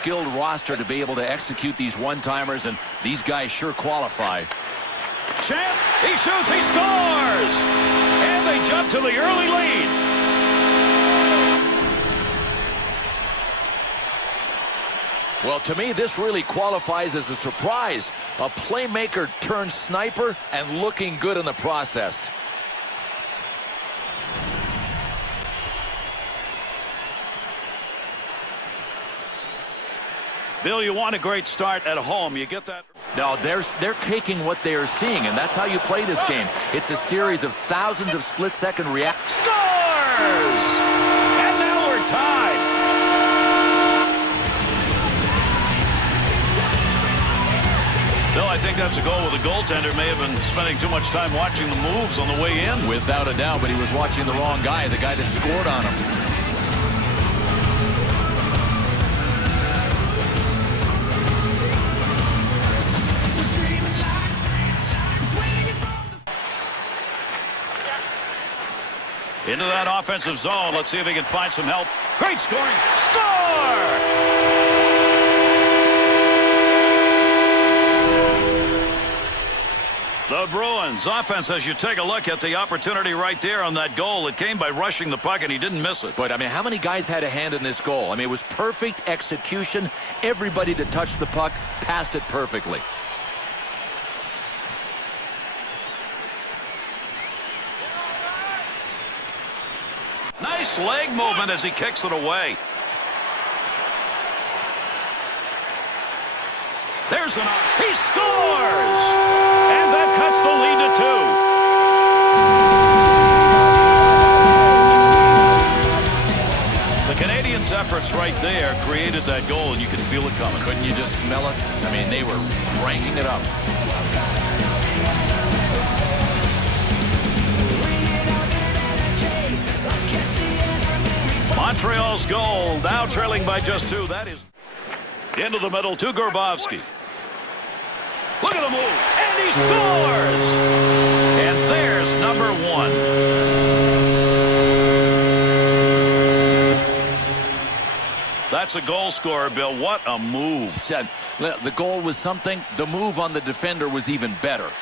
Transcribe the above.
skilled roster to be able to execute these one-timers, and these guys sure qualify. Chance, he shoots, he scores! And they jump to the early lead. Well, to me, this really qualifies as a surprise. A playmaker turned sniper and looking good in the process. Bill, you want a great start at home. You get that? No, they're taking what they are seeing, and that's how you play this game. It's a series of thousands of split-second reactions. Scores! And now we're tied. Bill, I think that's a goal where the goaltender may have been spending too much time watching the moves on the way in. Without a doubt, but he was watching the wrong guy, the guy that scored on him. Into that offensive zone. Let's see if he can find some help. Great scoring. Score! The Bruins offense, as you take a look at the opportunity right there on that goal, it came by rushing the puck, and he didn't miss it. But, I mean, how many guys had a hand in this goal? I mean, it was perfect execution. Everybody that touched the puck passed it perfectly. Nice leg movement as he kicks it away. There's an he scores! And that cuts the lead to 2. The Canadiens' efforts right there created that goal, and you can feel it coming. Couldn't you just smell it? I mean, they were cranking it up. Montreal's goal, now trailing by just 2. That is into the middle to Grabowski. Look at the move, and he scores! And there's number 1. That's a goal scorer, Bill. What a move. The goal was something. The move on the defender was even better.